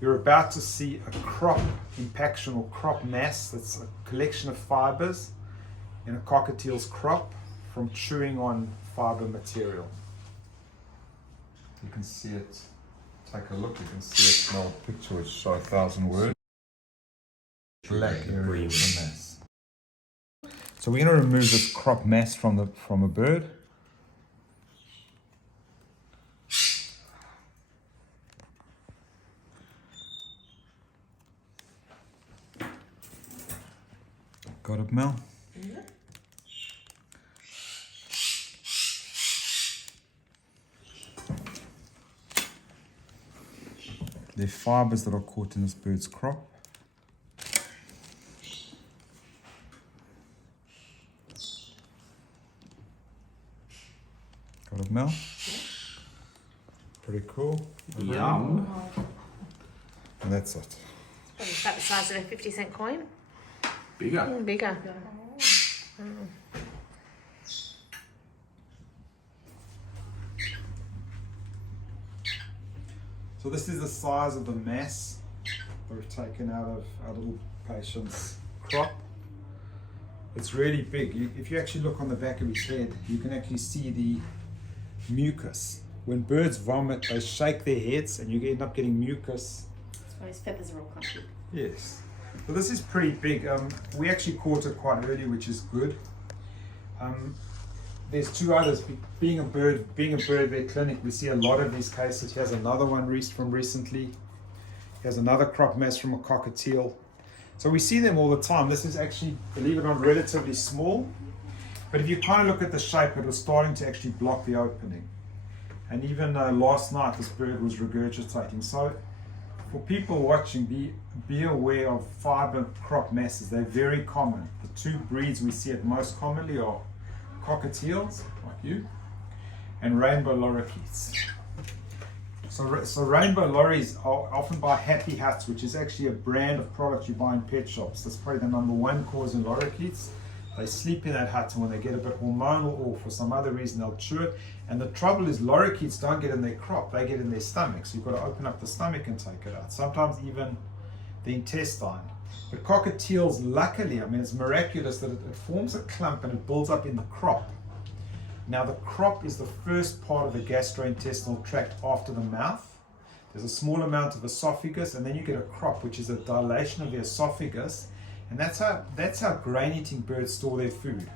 You're about to see a crop impaction or crop mass. That's a collection of fibres in a cockatiel's crop from chewing on fibre material. You can see it. Take a look. You can see it. Small picture which shows 1,000 words. Black area of the mass. So we're going to remove this crop mass from a bird. Got it, Mel? Yeah. They're fibres that are caught in this bird's crop. Got it, Mel? Yeah. Pretty cool. Yum. And that's it. It's about the size of a 50-cent coin. Bigger. Bigger. So this is the size of the mass that we've taken out of our little patient's crop. It's really big. If you actually look on the back of his head, you can actually see the mucus. When birds vomit, they shake their heads and you end up getting mucus. That's why his feathers are all clumpy. Yes. So this is pretty big. We actually caught it quite early, which is good. There's two others. Being a bird vet clinic, we see a lot of these cases. He has another one from recently. He has another crop mass from a cockatiel. So we see them all the time. This is actually, believe it or not, relatively small. But if you kind of look at the shape, it was starting to actually block the opening. And even last night, this bird was regurgitating. So for people watching, be aware of fiber crop masses. They're very common. The two breeds we see it most commonly are cockatiels, like you, and rainbow lorikeets. So rainbow lorries are often by Happy Hats, which is actually a brand of product you buy in pet shops. That's probably the number one cause in lorikeets. They sleep in that hut, and when they get a bit hormonal or for some other reason, they'll chew it. And the trouble is lorikeets don't get in their crop, they get in their stomach. So you've got to open up the stomach and take it out. Sometimes even the intestine. But cockatiels, luckily, I mean, it's miraculous that it forms a clump and it builds up in the crop. Now the crop is the first part of the gastrointestinal tract after the mouth. There's a small amount of esophagus, and then you get a crop, which is a dilation of the esophagus. And that's how grain-eating birds store their food.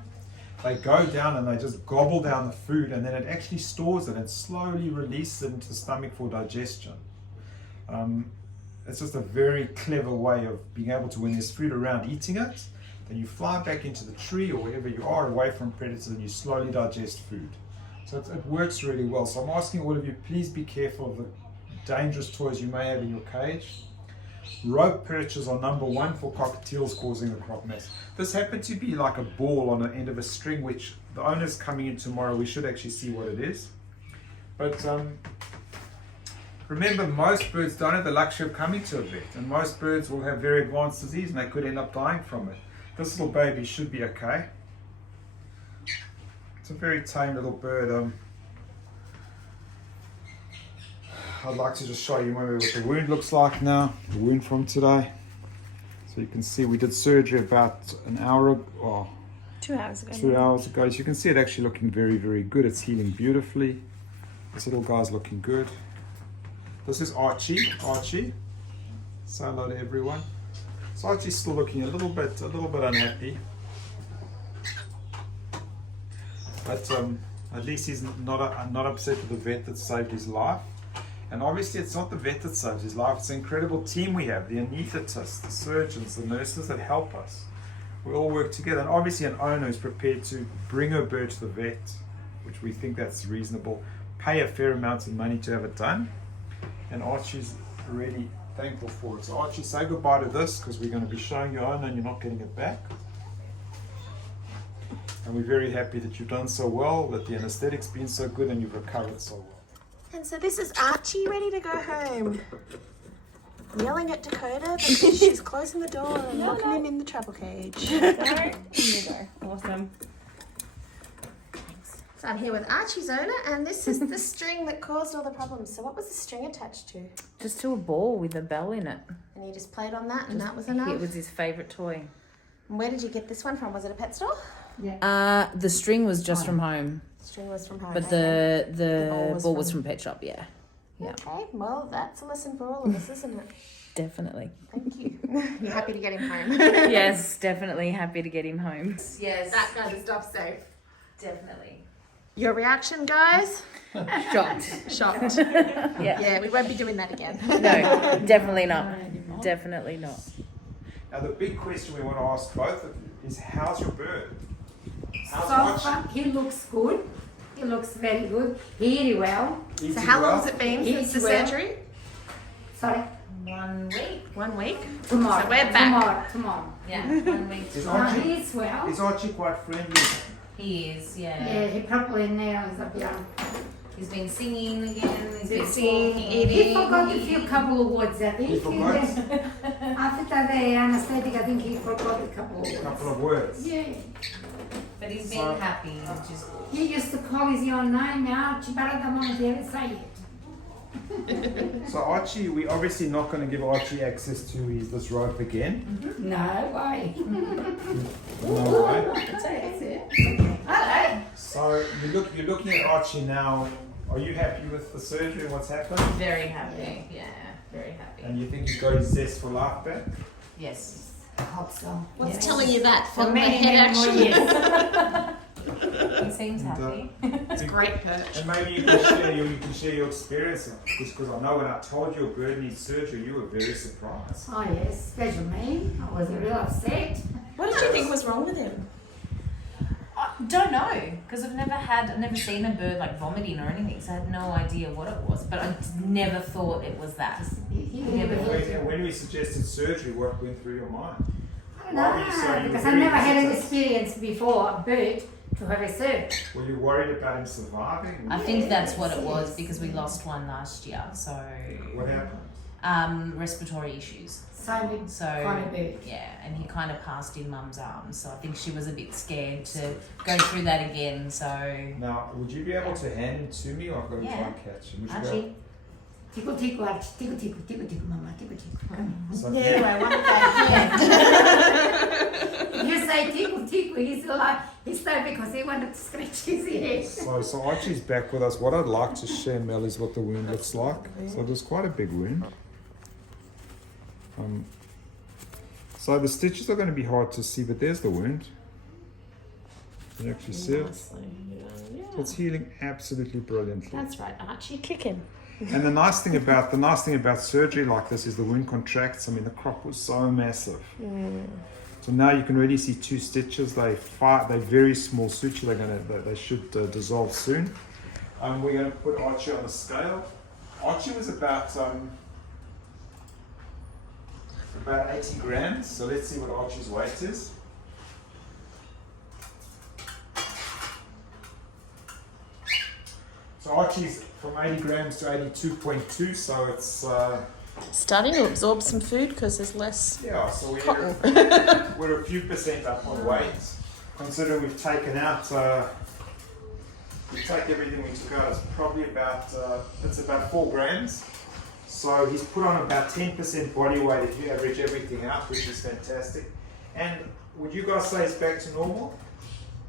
They go down and they just gobble down the food, and then it actually stores it and slowly releases it into the stomach for digestion. It's just a very clever way of being able to, when there's food around, eating it, then you fly back into the tree or wherever you are away from predators and you slowly digest food. So it works really well. So I'm asking all of you, please be careful of the dangerous toys you may have in your cage. Rope perches are number one for cockatiels causing a crop mess. This happened to be like a ball on the end of a string, which the owner's coming in tomorrow. We should actually see what it is. But remember, most birds don't have the luxury of coming to a vet, and most birds will have very advanced disease and they could end up dying from it. This little baby should be okay. It's a very tame little bird. I'd like to just show you maybe what the wound looks like now, the wound from today. So you can see we did surgery about an hour ago, 2 hours ago. 2 hours ago. So you can see it actually looking very, very good. It's healing beautifully. This little guy's looking good. This is Archie. Archie. Say hello to everyone. So Archie's still looking a little bit unhappy. But at least he's not upset with the vet that saved his life. And obviously it's not the vet that saves his life, it's an incredible team we have, the anaesthetists, the surgeons, the nurses that help us. We all work together, and obviously an owner is prepared to bring her bird to the vet, which we think that's reasonable, pay a fair amount of money to have it done, and Archie's really thankful for it. So Archie, say goodbye to this, because we're going to be showing your owner and you're not getting it back. And we're very happy that you've done so well, that the anaesthetic's been so good and you've recovered so well. And so this is Archie ready to go home. I'm yelling at Dakota because she's closing the door and locking him in the travel cage. There you go. Awesome. So I'm here with Archie's owner, and this is the string that caused all the problems. So what was the string attached to? Just to a ball with a bell in it. And you just played on that, and that was enough? It was his favourite toy. And where did you get this one from? Was it a pet store? The string was just from home, The string was from home. but okay. the ball was from pet shop. Yeah, Okay, well, that's a lesson for all of us, isn't it? definitely. Thank you. You're happy to get him home. Yes, definitely happy to get him home. Yes, That kind of stuff's safe. definitely. Your reaction, guys? Shocked. Shocked. Yeah. Yeah, we won't be doing that again. No, definitely not. Definitely not. Now the big question we want to ask both of you is, how's your bird? How's So Archie? far, he looks good. He looks very good. Eat well. Eating So how long well? has it been Eats since the well. surgery? Sorry. 1 week. 1 week. Tomorrow. So we're back. Tomorrow. Yeah, 1 week. Is Now Archie, he eats well. is Archie quite friendly? He is. Yeah. Yeah, he probably nails a bit. He's been singing again. He's been Singing, talking. eating. He forgot a few couple of words, I think. He forgot? After the anesthetic, I think he forgot a couple of A words. couple of words. Yeah. But he's been So- happy, which is good. He used to call his own name now, but at the moment he hasn't said it. So Archie, we're obviously not going to give Archie access to this rope again. No, why? No way. That's it. Hello. So you're looking at Archie now. Are you happy with the surgery and what's happened? Very happy. Yeah, very happy. And you think you got his zest for life back? Yes. I hope so. What's Yes. telling you that? For From many, the head many more action? years. He seems happy. It's a great perch. And maybe you can share your experience, because I know when I told you your bird needs surgery, you were very surprised. Oh yes, especially me. I was real upset. What did you think was wrong with him? I don't know, because I've never seen a bird like vomiting or anything, so I had no idea what it was. But I never thought it was that. He Never never When we suggested surgery, what went through your mind? I Why were you so- you were because I very never had an hesitant? experience before a bird to have a surgery. Were you worried about him surviving? I think that's what it was, because we lost one last year. So What happened? respiratory issues. Same So kind of bird. yeah, and he kind of passed in Mum's arms. So I think she was a bit scared to go through that again. So Now, would you be able to hand him to me, or I've got to try Yeah. and catch him? Would you be Archie, Tickle, tickle, Archie. Tickle, tickle, tickle, tickle, mama. Tickle, tickle. able- So, Yeah, I want that. You say tickle, tickle. He's there because he wanted to scratch his head. So Archie's back with us. What I'd like to share, Mel, is what the wound looks like. So there's quite a big wound. So the stitches are going to be hard to see, but there's the wound. You can actually see it. So it's healing absolutely brilliantly. That's right, Archie. Kick him. And the nice thing about surgery like this is the wound contracts. I mean, the crop was so massive. So now you can really see 2 stitches. They're very small suture. They should dissolve soon. We're going to put Archie on the scale. Archie was about 80 grams. So let's see what Archie's weight is. So Archie's from 80 grams to 82.2. So it's Starting to absorb some food because there's less yeah. So cotton. we're a few percent up on weight. Consider we've taken out. We take everything we took out. It's probably about 4 grams. So he's put on about 10% body weight if you average everything out, which is fantastic. And would you guys say it's back to normal?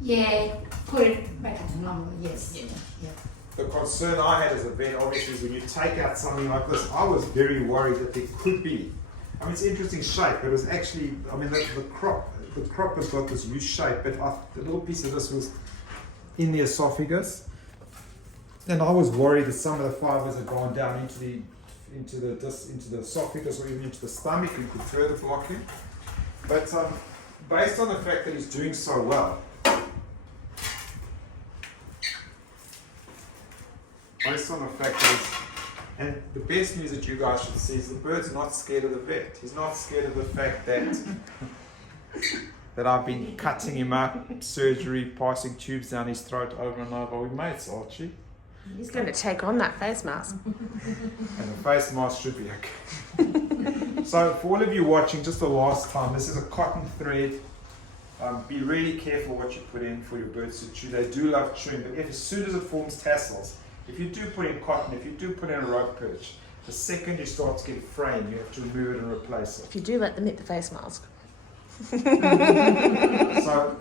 Yeah, put it back to normal. Yes. Yeah. The concern I had as a vet, obviously, is when you take out something like this, I was very worried that there could be. I mean, it's an interesting shape, but it was actually, I mean, the crop has got this loose shape, but the little piece of this was in the esophagus, and I was worried that some of the fibres had gone down into the esophagus or even into the stomach and could further block him. But based on the fact that he's doing so well, and the best news that you guys should see is the bird's not scared of the vet. He's not scared of the fact that I've been cutting him up, surgery, passing tubes down his throat over and over. We mates, Archie. He's going to take on that face mask. And the face mask should be okay. So for all of you watching, just the last time, this is a cotton thread Be really careful what you put in for your birds to chew. They do love chewing, but as soon as it forms tassels, if you do put in cotton, if you do put in a rope perch, the second you start to get fraying, you have to remove it and replace it. If you do, let them eat the face mask. So,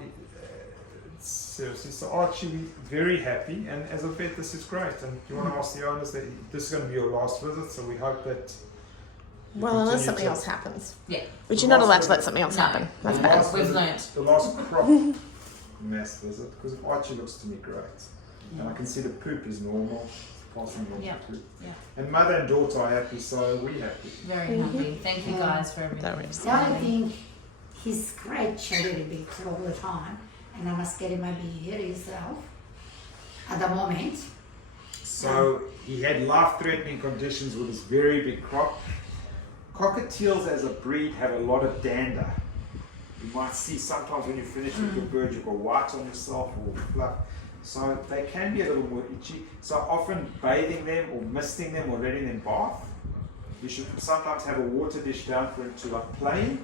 seriously, so Archie, we're very happy, and as a vet, this is great. And you want to ask the owners that this is going to be your last visit, so we hope that. Well, unless something else happens. Yeah. Which you're not allowed to let something else happen. That's The bad. last We've visit- learnt. The last crop mass visit, because Archie looks to me great. And I can see the poop is normal. It's passing on Yeah. poop. Yeah. And mother and daughter are happy, so we're happy. Very happy. Thank you guys for That everything. was- The only thing, he scratch a little bit all the time, and I must get him maybe here himself at the moment. So he had life-threatening conditions with his very big crop. Cockatiels as a breed have a lot of dander. You might see sometimes when you finish with your bird, you've got white on yourself or fluff. So they can be a little more itchy. So often bathing them or misting them or letting them bath. You should sometimes have a water dish down for him to like play.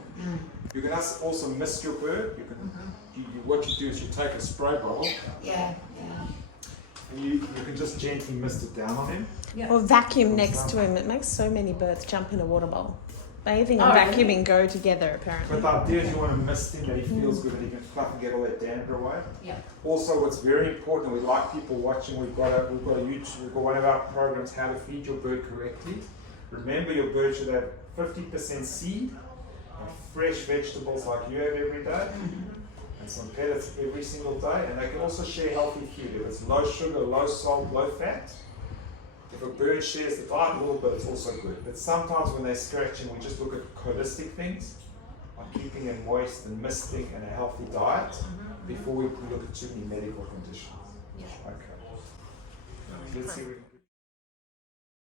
You can also mist your bird. You can, what you do is you take a spray bottle Yeah, and you can just gently mist it down on him. Or vacuum next to him. It makes so many birds jump in a water bowl. Bathing and Oh, vacuuming really? go together, apparently. But the idea is you want to mist him that he feels good and he can fluff and get all that dander away. Yeah. Also, what's very important, we like people watching. We've got a YouTube. We've got one of our programs, how to feed your bird correctly. Remember, your bird should have 50% seed, and fresh vegetables like you have every day, and some pellets every single day. And they can also share healthy food. If it's low sugar, low salt, low fat. If a bird shares the diet a little bit, it's also good. But sometimes when they're scratching, we just look at holistic things, like keeping them moist and misting and a healthy diet, before we look at too many medical conditions. Yeah. Okay. Let's see.